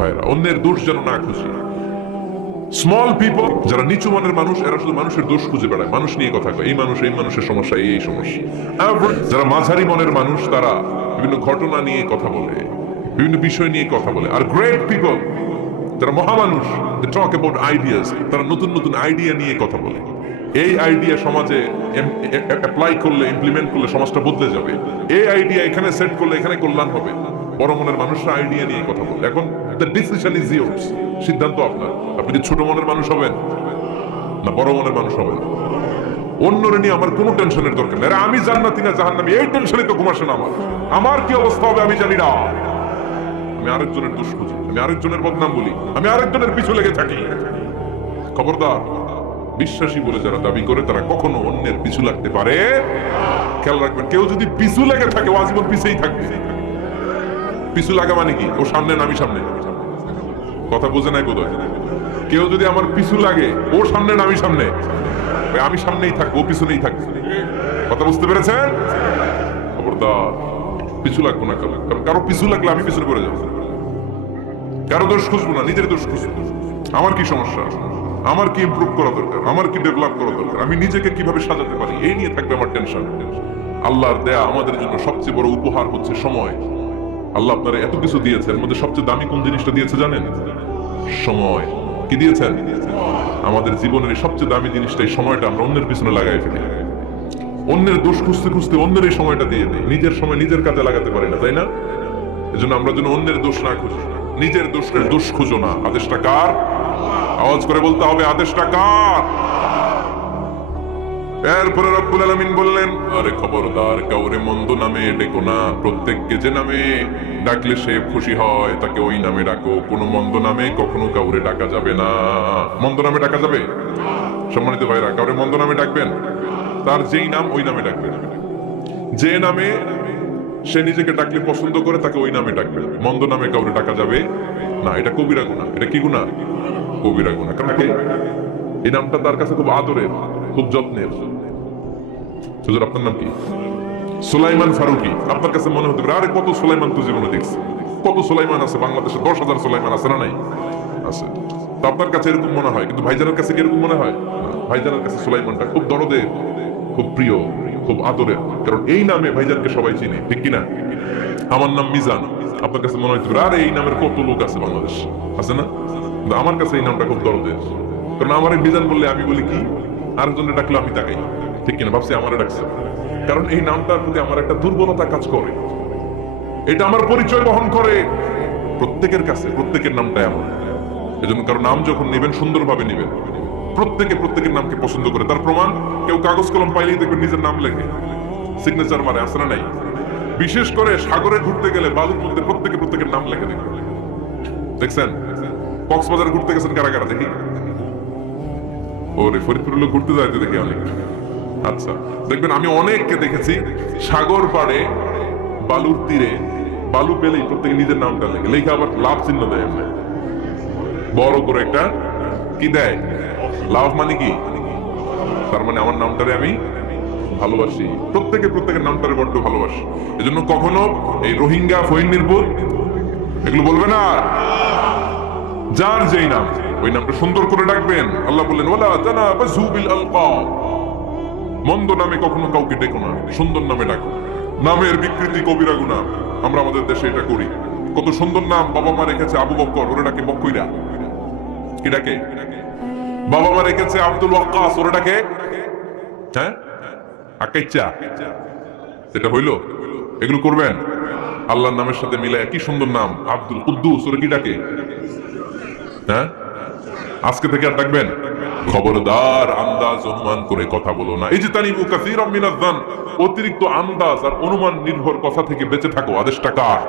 ভাইরা, অন্যের দোষ যেন না খুঁজি। স্মল পিপল, যারা নিচু মানের মানুষ, এরা শুধু মানুষের দোষ খুঁজে বেড়ায়, মানুষ নিয়ে কথা কয়, এই মানুষের সমস্যা, এই সমস্যা। যারা মাঝারি মনের মানুষ, তারা বিভিন্ন ঘটনা নিয়ে কথা বলে, বিভিন্ন বিষয় নিয়ে কথা বলে। আর গ্রেট পিপল, যারা মহামানুষ, they talk about ideas, তারা নতুন নতুন আইডিয়া নিয়ে কথা বলে। এই আইডিয়া সমাজে অ্যাপ্লাই করলে, ইমপ্লিমেন্ট করলে সমাজটা বদলে যাবে। এই আইডিয়া এখানে সেট করলে এখানে কল্যাণ হবে। বড় মনের মানুষরা আইডিয়া নিয়ে কথা বলে। এখন the decision is yours, সিদ্ধান্ত আপনার। আপনি কি ছোট মনের মানুষ হবেন না বড় মনের মানুষ হবেন? অন্যরে নিয়ে আমার কোনো টেনশনের দরকার নেই। আমি জান্নাতি না জাহান্নামী, এই টেনশনই তো ঘুম আসে না আমার কি অবস্থা হবে আমি জানি না। আমি আরেকজনের দোষ খুঁজি, আমি আরেকজনের বদনাম বলি, আমি আরেকজনের পিছু লেগে থাকি। খবরদার, বিশ্বাসী বলে যারা দাবি করে তারা কখনো অন্যের পিছু লাগতে পারে। খেয়াল রাখবেন, কেউ যদি পিছু লেগে থাকে ও আজীবন পিছেই থাকবে। পিছু লাগা মানে কি? ও সামনে না আমি সামনে, কথা বোঝে নাই বোধ হয়। কেউ যদি আমার পিছু লাগে, ও সামনে না আমি সামনে, আমি সামনেই থাকবো, ও পিছনেই থাকবে। কথা বুঝতে পেরেছেন? খবরদার, পিছু লাগবো না কারণ কারো পিছু লাগলে আমি পিছনে পড়ে যাবো। কারো দোষ খুঁজবো না, নিজের দোষ খুঁজবো। আমার কি সমস্যা, আমার কি ইমপ্রুভ করা দরকার, আমার কি ডেভেলপ করা দরকার, আমি নিজেকে কিভাবে সাজাতে পারি, এই নিয়ে থাকবে আমার টেনশন। আল্লাহর দেয়া আমাদের জন্য সবচেয়ে বড় উপহার হচ্ছে সময়। আল্লাহ আপনারা এত কিছু দিয়েছেন, এর মধ্যে সবচেয়ে দামি কোন জিনিসটা দিয়েছে জানেন? সময়। কি দিয়েছেন? আমাদের জীবনের এই সবচেয়ে দামি জিনিসটা, এই সময়টা আমরা অন্যের পিছনে লাগাই ফেলি। অন্যের দোষ খুঁজতে খুঁজতে অন্যের এই সময়টা দিয়ে দিই, নিজের সময় নিজের কাজে লাগাতে পারি না, তাই না? এজন্য আমরা যেন অন্যের দোষ না খুঁজি, নিজের দোষ খুঁজো না। আদেশটা কার? আওয়াজ করে বলতে হবে, আদেশটা কার? এরপরে রব্বুল আলামিন বললেন, আরে খবরদার, কাউরে মন্দ নামে ডেকো না। প্রত্যেককে যে নামে ডাকলে সে খুশি হয় তাকে ওই নামে ডাকো। কোনো মন্দ নামে কখনো কাউরে ডাকা যাবে না। মন্দ নামে ডাকা যাবে? সম্মানিত ভাইরা, কাউরে মন্দ নামে ডাকবেন, তার যেই নাম ওই নামে ডাকবেন। যে নামে সে নিজেকে ডাকলে পছন্দ করে তাকে ওই নামে ডাকবেন। মন্দ নামে কাউরে ডাকা যাবে না। এটা কবিরা গুনাহ। এটা কি গুনাহ? কবিরা গুনাহ। কারণ এই নামটা তার কাছে খুব আদরের, খুব যত্নের। হুজুর আপনার নাম কি? সুলাইমান ফারুকী। আপনার কাছে মনে হতে পারে, আরে কত সুলাইমান তো জীবনে দেখছি, কত সুলাইমান আছে বাংলাদেশে, 10,000 সুলাইমান আছে না নাই? আছে। তো আপনার কাছে এরকম মনে হয়, কিন্তু ভাইজানের কাছে কি এরকম মনে হয়? ভাইজানের কাছে সুলাইমানটা খুব দরদের, খুব প্রিয়, খুব আদরের। কারণ এই নামে ভাইজানকে সবাই চিনে, ঠিক কিনা? আমার নাম মিজান, আপনার কাছে মনে হতে পারে আরে এই নামের কত লোক আছে বাংলাদেশ, আছে না? কিন্তু আমার কাছে এই নামটা খুব দরদের। কারণ আমার এই মিজান বললে আমি বলি কি, আরেকজনের ডাকলে আমি তাকাই, ঠিক কিনা? ভাবছি আমারে ডাকছে, কারণ এই নামটার প্রতি আমার একটা দুর্বলতা কাজ করে। এটা আমার পরিচয় বহন করে প্রত্যেকের কাছে। প্রত্যেকের নামটা এমন, এজন্য কারো নাম যখন নেবেন সুন্দরভাবে নেবেন। প্রত্যেকের নামকে পছন্দ করে। তার প্রমাণ, কেউ কাগজ কলম পাইলেই দেখবেন নিজের নাম লেখে, সিগনেচার মারে, আছে না নাই? বিশেষ করে সাগরে ঘুরতে গেলে বালুর মধ্যে প্রত্যেকের নাম লেখে দেখবেন। দেখছেন? কক্সবাজার ঘুরতে গেছেন কারা কারা দেখি? ওরে ফরিদপুরের লোক ঘুরতে যাইতে দেখি অনেক। আচ্ছা, দেখবেন আমি অনেককে দেখেছি সাগর পাড়ে বালুর তীরে বালু পেলেই প্রত্যেকে নিজের নামটা লেখে, লেখে আবার লাভ চিহ্ন দেয় এমনি বড় করে একটা, কি দেয়? লাভ মানে কি? তার মানে আমার নামটারে আমি ভালোবাসি। প্রত্যেকের নামটারে বড্ড ভালোবাসি। এজন্য কখনো এই রোহিঙ্গা, ফহিনীরপুর এগুলো বলবে না। যার যেই নাম, ওই নামটা সুন্দর করে ডাকবেন। আল্লাহ বললেন, ওয়ালা তানাবাযু বিল আলকাব, মন্দ নামে কখনো কাউকে ডেকো না, সুন্দর নামে ডাকো। নামের বিকৃতি কবিরা গুনাহ। আমরা আমাদের দেশে এটা করি। কত সুন্দর নাম বাবা মা রেখেছে, আবু বকর, ওরে ডাকে বকইরা। কি ডাকে? বাবা মা রেখেছে আব্দুল ওয়াক্কাস, ওরে ডাকে হ্যাঁ আকাইচা। এটা হইলো? এগুলো করবেন? আল্লাহর নামের সাথে মিলে কি সুন্দর নাম, আব্দুল কুদ্দুস, ওরে কি ডাকে? হ্যাঁ, আজকে থেকে আর ডাকবেন? খবরদার, আন্দাজ অনুমান করে কথা বলো না। এই যে তানিবু কাসীরাম মিনাজ যান, অতিরিক্ত আন্দাজ আর অনুমান নির্ভর কথা থেকে বেঁচে থাকো। আদেশটা কার?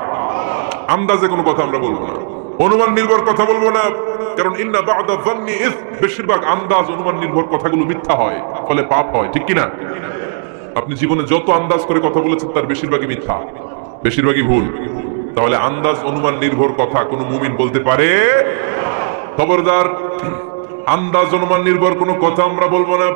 আন্দাজে কোনো কথা আমরা বলবো না, অনুমান নির্ভর কথা বলবো না। কারণ ইন্না বা'দা যান্নি ইস, বেশিরভাগ আন্দাজ অনুমান নির্ভর কথাগুলো মিথ্যা হয়, ফলে পাপ হয়, ঠিক কিনা? আপনি জীবনে যত আন্দাজ করে কথা বলেছেন তার বেশিরভাগই মিথ্যা, বেশিরভাগই ভুল। তাহলে আন্দাজ অনুমান নির্ভর কথা কোনো মুমিন বলতে পারে? খবরদার, আন্দাজ অনুমান নির্ভর কোনো কথা আমরা বলবো না।